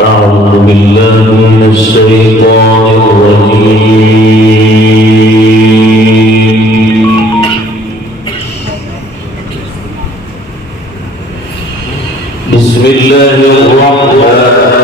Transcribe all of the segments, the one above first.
أعوذ بالله من الشيطان الرجيم. بسم الله الرحمن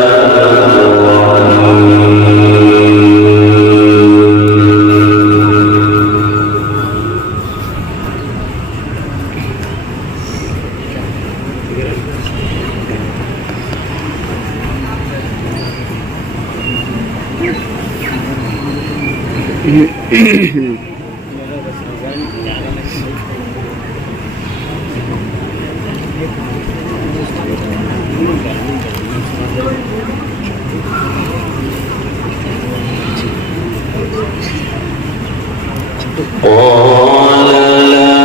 قال لا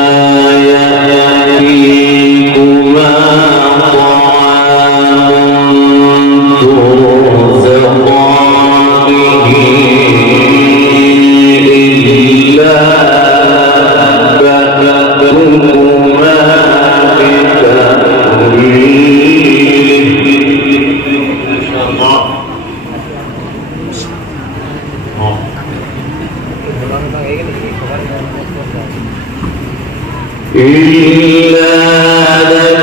يأتيكما طعام ترزقانه إلا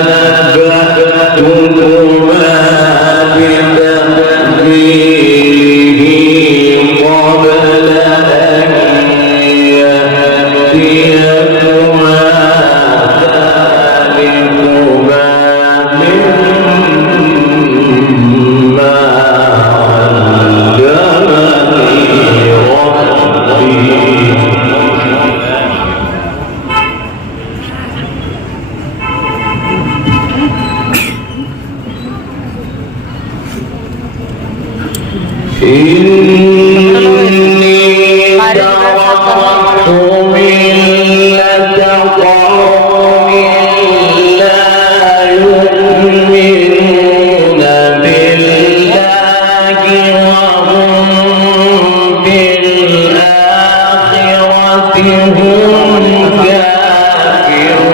نبأتكما بتأويله قبل أن يأتيكما ذلكما مما علمني ربي. إني تركت ملة قوم لا يؤمنون بالله وهم بالآخرة هم كافرون.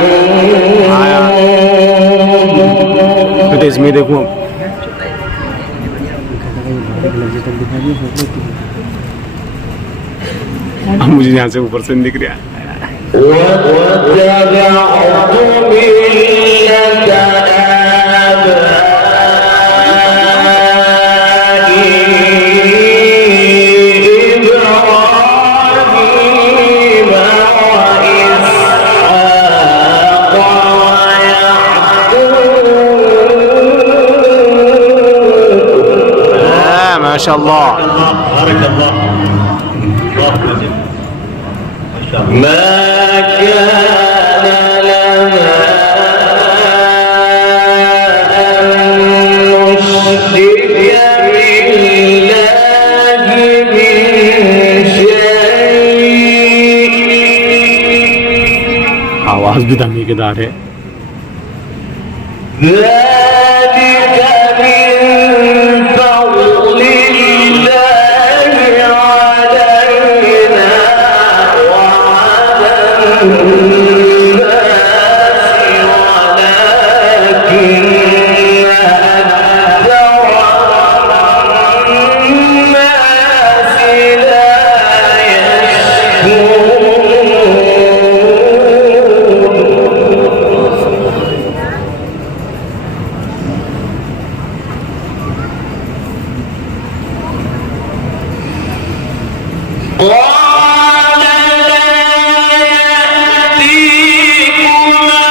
इसमें देखो अब मुझे यहाँ से ऊपर से नहीं दिख रहा है। واتبعت ملة آبائي إبراهيم وإسحاق ويعقوب. ما شاء الله. بارك الله. ما كان لنا أن نشرك بالله من شيء. आवाज भी धमाकेदार है। ذلك من فضل الله علينا وعلى الناس ولكن أكثر الناس لا يشكرون. قال لا يأتيكما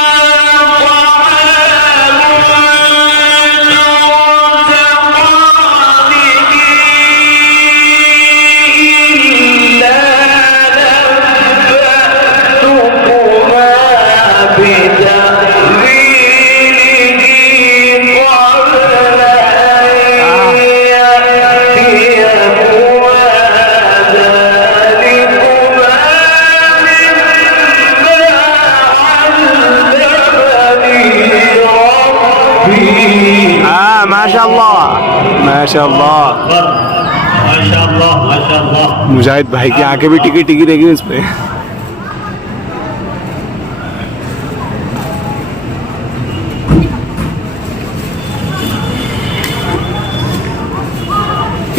माशाल्लाह माशाल्लाह माशाल्लाह। मुजाहिद भाई की आंखें भी टिकी टिकी रहेगी इस पे।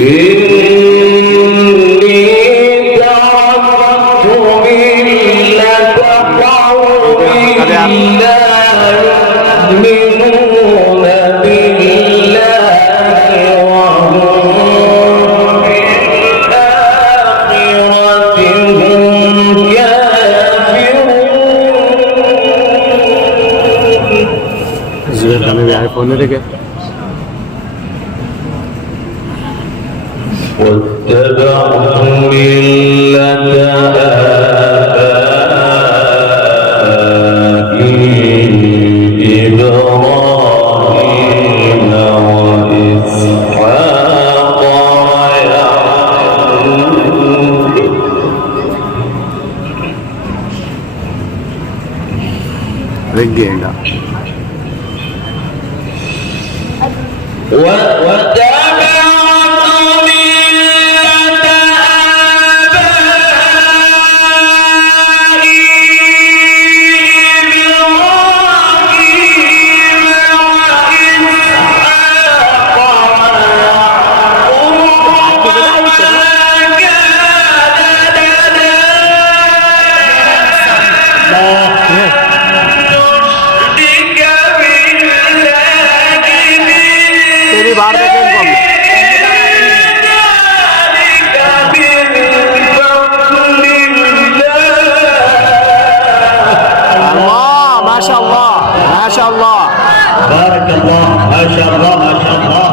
إني تركت ملة قوم لا يؤمنون بالله وهم بالآخرة هم كافرون زهد हमें भी आईफोन नहीं देखे واتبعت ملة آبائي إبراهيم وإسحاق ويعقوب رجعنا واتبعت ملة آبائي إبراهيم وإسحاق ويعقوب وما كان तेरी बाहर देखे इनको अल्लाह माशाअल्लाह माशाअल्लाह بارك الله ما شاء الله ما شاء الله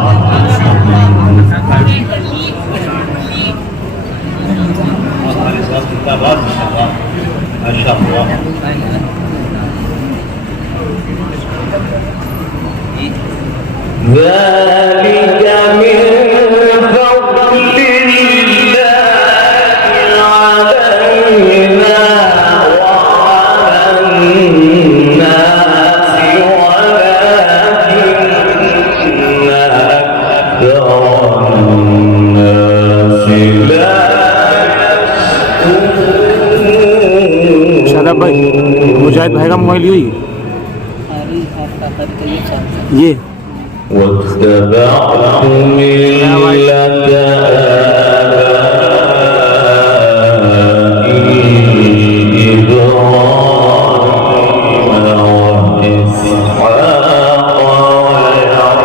ما شاء الله ذلك من فضل الله علينا وعلى الناس ولكن أكثر الناس لا शादाब भाई मुजाहिद भाई का मोबाइल यही ये واتبعت ملة آبائي إبراهيم وإسحاق ويعقوب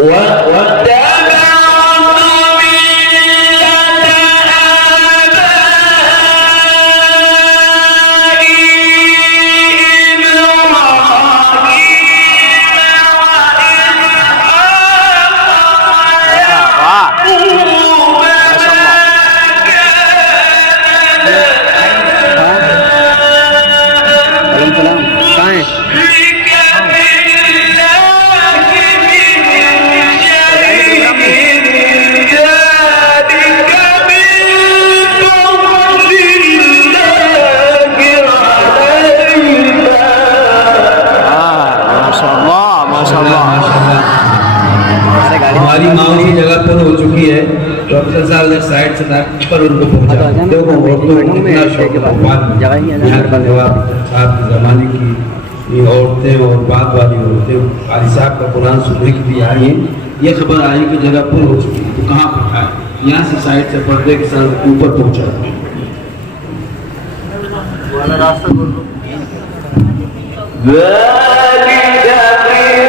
واتبعت ملة آبائي हमारी मांग की जगह पर हो चुकी है तो अफसर साहब उधर साइड से था पर उनको पहुंचा देखो औरतों को कितना शौक है भगवान यहाँ पर आपके ज़माने की ये औरतें और बात वाली औरतें कारी साहब का कुरान सुनने के लिए आई हैं ये खबर आई कि जगह पर हो चुकी है तो कहाँ पर है यहाँ से साइड से पर्दे के साथ ऊपर पहुँचा ذلك من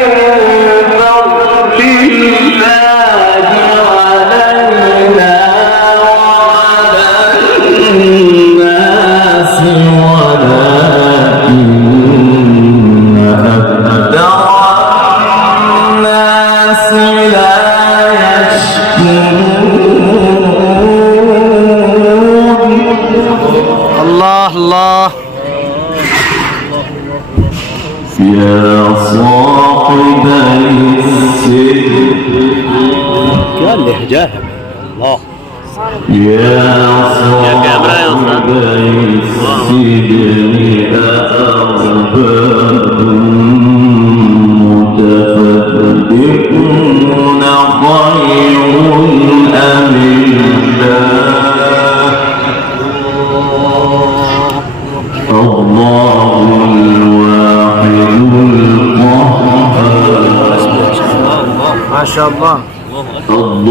فضل الله علينا وعلى الناس ولكن أكثر الناس لا يشكرون الله الله يا صاحبي السجن क्या लहजा है अल्लाह يا صاحبي السجن أأرباب متفرقون خير أم الله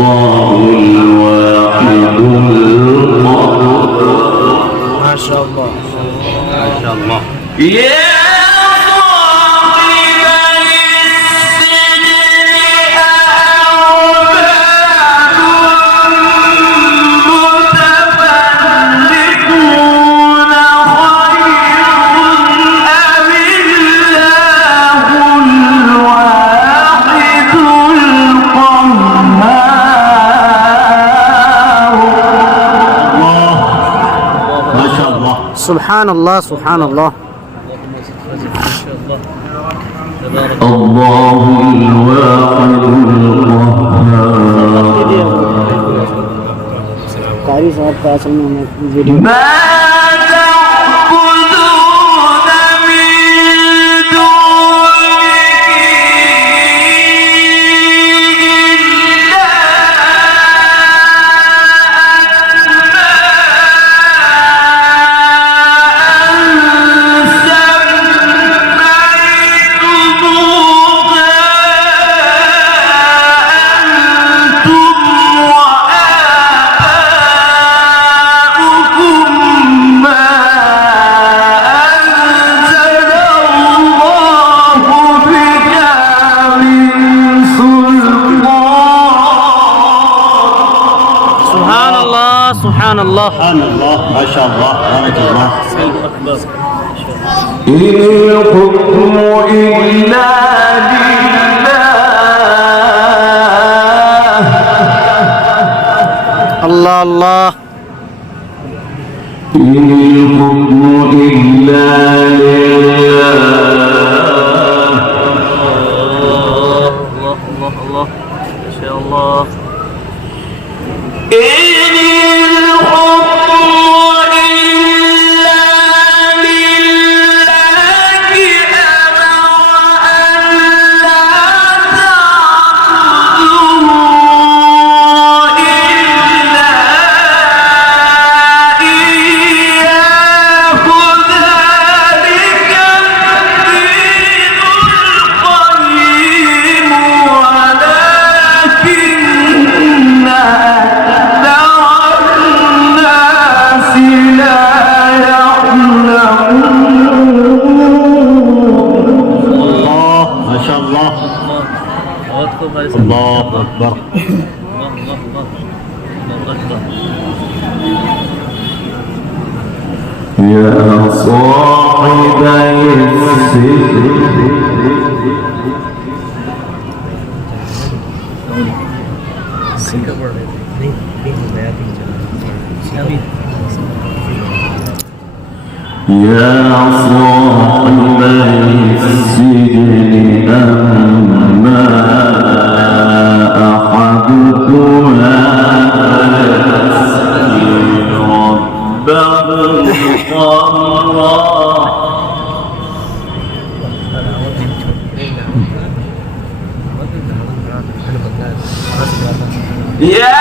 الله الواحد القهار ما شاء الله. ما شاء الله. يا صاحبي السجن أرباب متفرقون خير أم الله الواحد القهار ما شاء الله. سبحان الله سبحان الله. الله الواحد القهار तारीफ आपका असल में हमें वीडियो ما تعبدون من دونه إلا سبحان الله سبحان الله. سبحان الله. ما شاء الله. بارك الله. إن الحكم إلا لله الله الله. إن الحكم إلا لله الله الله الله. ما شاء الله. إن الحكم إلا لله أمر أن لا تعبدوا إلا إياه ذلك الدين القيم ولكن الناس لا يعلمون الله. ما شاء الله. الله أكبر. يا صاحبي السجن يا صاحبي السجن أما أحدكما فيسأل ربه قرا يا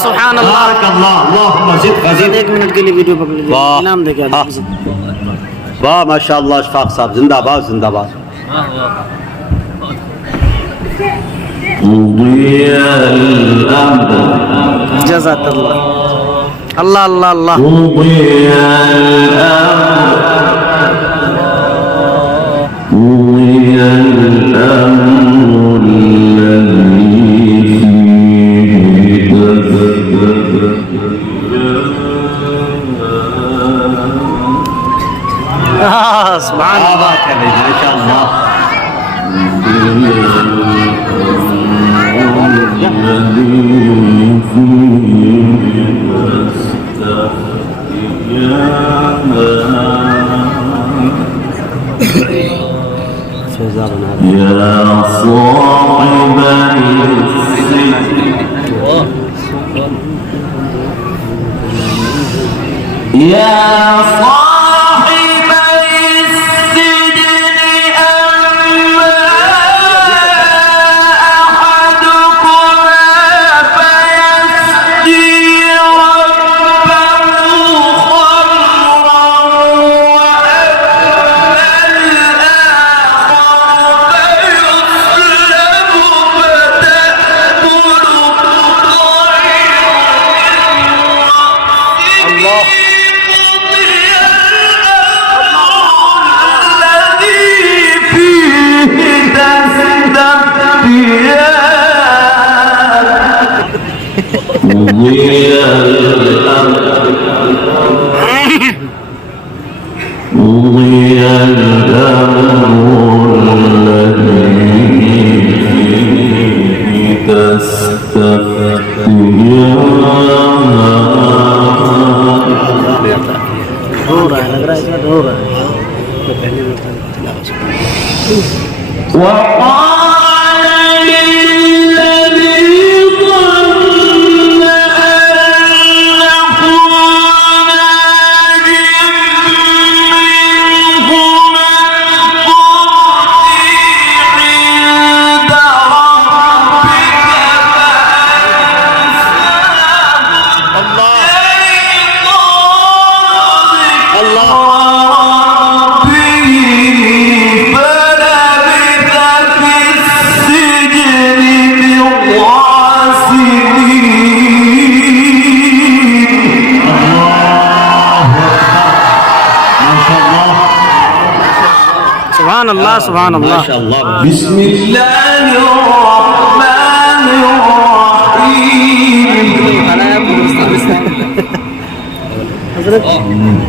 सुभान अल्लाह. बारक अल्लाह. اللهم زد فزد. एक मिनट के लिए वीडियो पकड़ लीजिए. वाह. इनाम देके हाँ. वाह माशाअल्लाह. इशफाक साहब जिंदाबाद जिंदाबाद. قضي الأمر जज़ाक अल्लाह. अल्लाह अल्लाह अल्लाह. قضي الأمر قضي الأمر الذي فيه सुभान अल्लाह. बात कर रही है माशाअल्लाह. الذي فيه تستفتيان يا صاحبي السجن يا صاحبي السجن أما أحدكما فيسقي ربه خمرا وأما الآخر فيصلب فتأكل الطير قضي الأمر الذي فيه تستفتيان हो रहा है, लग रहा है इसमें हो रहा है तो पहले भी وقال للذي ظن أنه ناج منهما اذكرني عند सुभान अल्लाह सुभान अल्लाह माशाअल्लाह بسم الله الرحمن الرحيم हजरत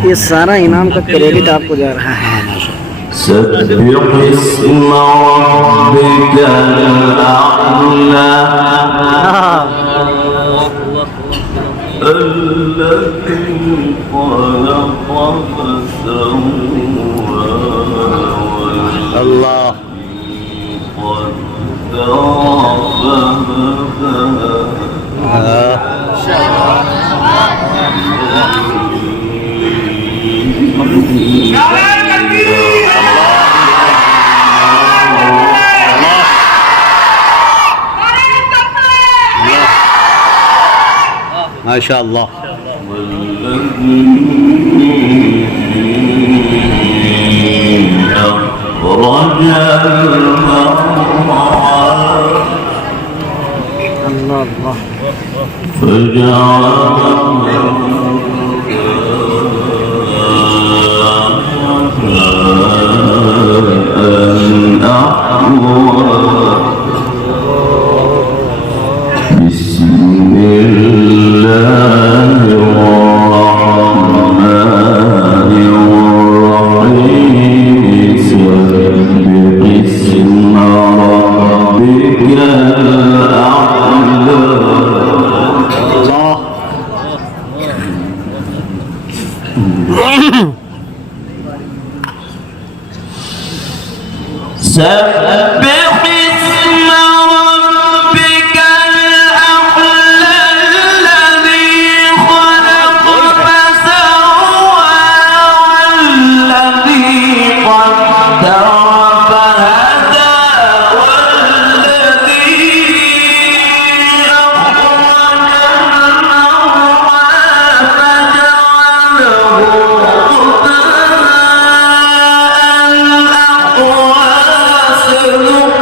ये सारा इनाम का क्रेडिट आपको जा रहा है سبح اسم ربك الأعلى الذي خلق فسوى الله قدر فهدى माशाअल्लाह अल्लाह अल्लाह بسم الله الرحمن الرحيم سبح اسم ربك الأعلى سبح اسم ربك الأعلى الذي خلق فسوى والذي قدر فهدى والذي أخرج المرعى فجعله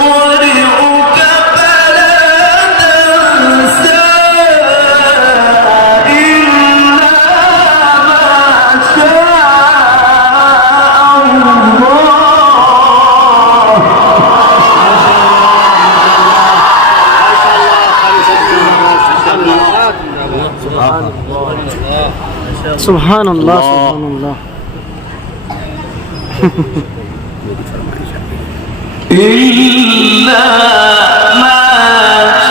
سنقرئك فلا تنسى إلا ما شاء الله सुभान अल्लाह सुभान अल्लाह إلا ما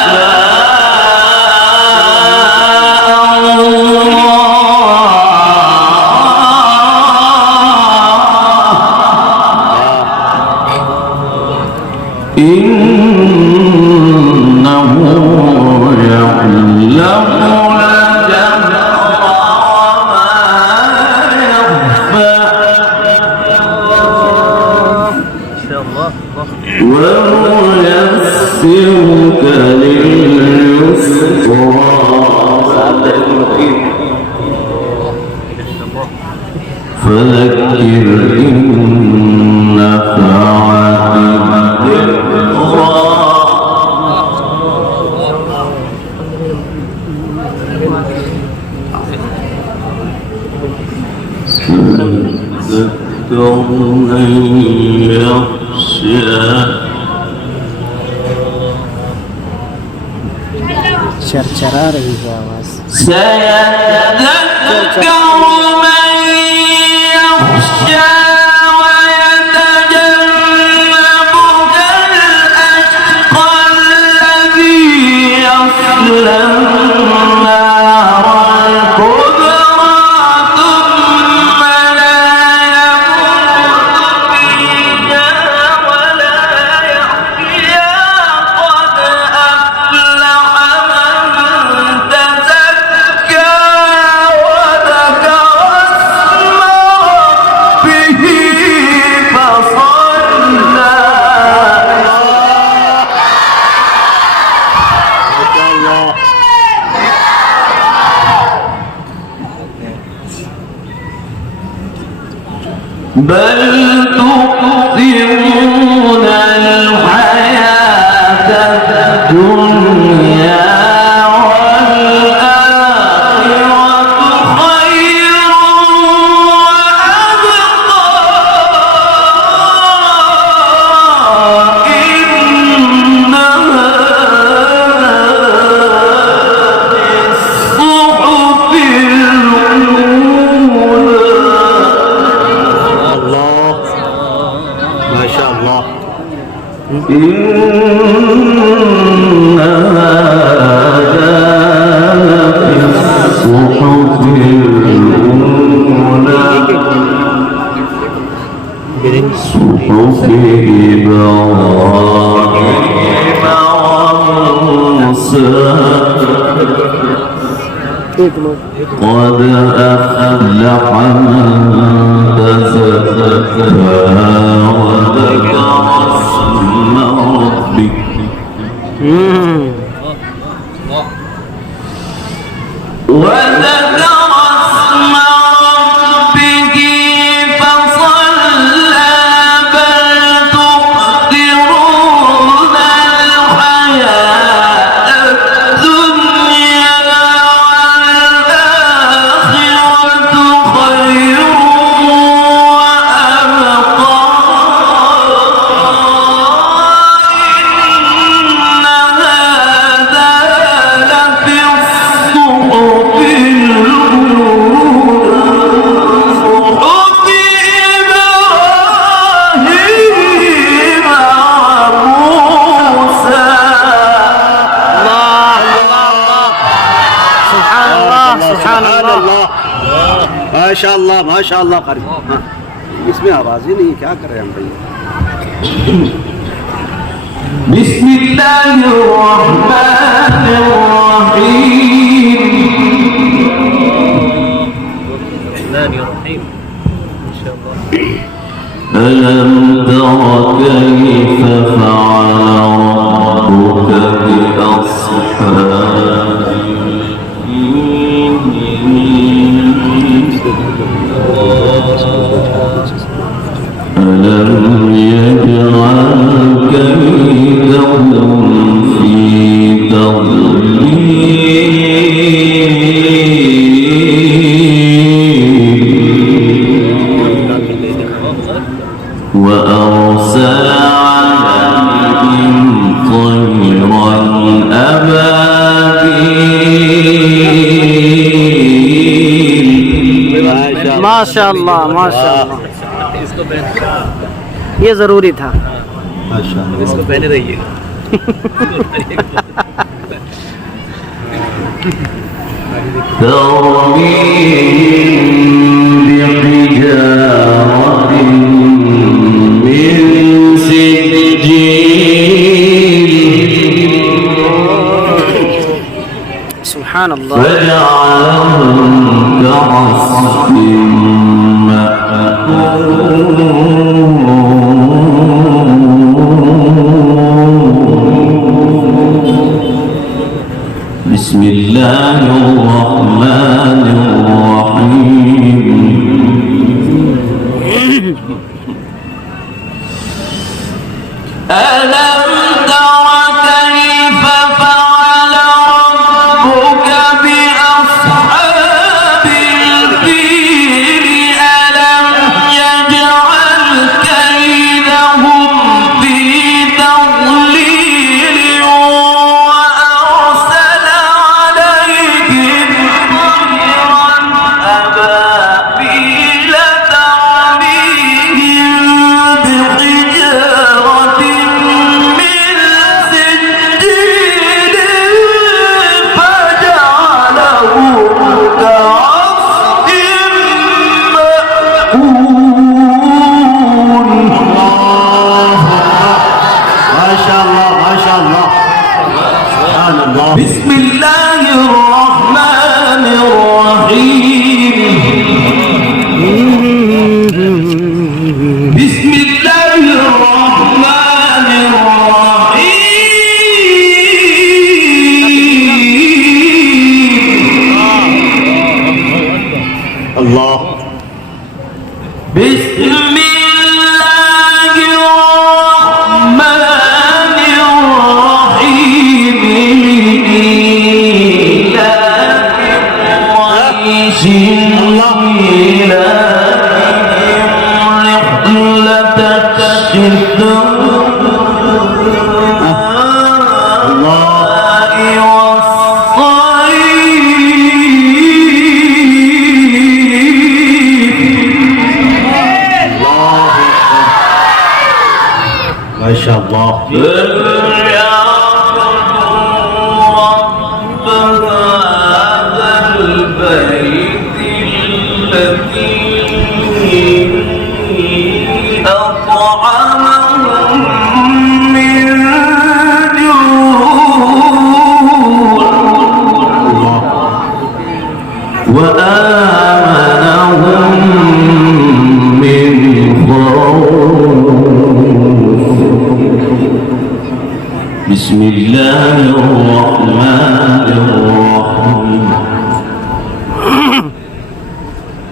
شاء فذكر إن نفعت الذكرى سيذكر من يخشى चरचरा रही है आवाज سيذكر من يخشى ويتجنبها الأشقى الذي يصلى النار الكبرى ثم لا يموت فيها ولا يحيا قد أفلح من تزكى وذكر اسم ربه فصلى بل تؤثرون الحياة الدنيا والآخرة خير وأبقى إن هذا في الصحف الأولى ما شاء الله. إن هذا في الصحف الأولى صحف إبراهيم وموسى قد أفلح من تزكى وذكر اسم ربك وذكر اسم ربك فصلى بل تؤثرون الحياة الدنيا والآخرة خير وأبقى إن هذا لفي الصحف الأولى صحف إبراهيم وموسى سبحان الله سبحان الله ما شاء الله ما شاء الله قريب. हाँ, इसमें आवाज ही नहीं, क्या कर रहे हैं हम भैया. بسم الله الرحمن الرحيم الرحمن الرحيم ان شاء الله. ألم تر كيف فعل ربك بأصحاب ألم يجعل كيدهم في تضليل وأرسل عليهم طيرا أبابيل माशाअल्लाह माशाअल्लाह. इसको पहन ये जरूरी था. माशाअल्लाह. इसको पहने रहिएगा. ترميهم بحجارة من سجيل سبحان الله. فجعلهم كعصف مأكول. بسم الله الرحمن الرحيم بسم الله الرحمن الرحيم بسم الله الرحمن الرحيم الله بسم الله الرحمن الرحيم قريش إيلافهم رحلة الشتاء والصيف ما شاء الله فليعبدوا رب هذا البيت الذي أطعمهم من جوع وآمنهم من خوف بسم الله الرحمن الرحيم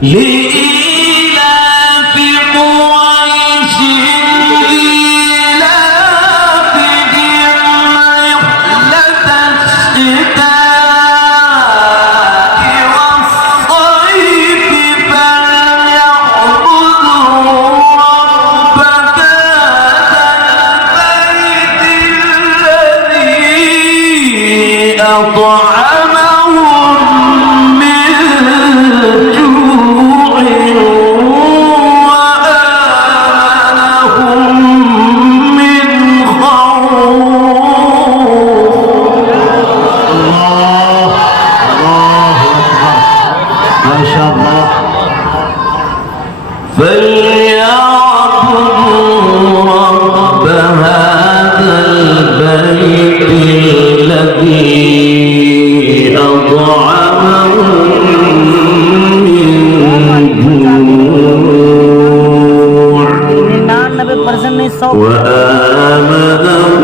لإيلاف قريش إيلافهم رحلة الشتاء والصيف فليعبدوا رب هذا البيت الذي أطعمهم من جوع وآمنهم من خوف الله أكبر ما شاء الله فليعبدوا رب هذا البيت الذي أطعمهم من جوع 99% وآمنهم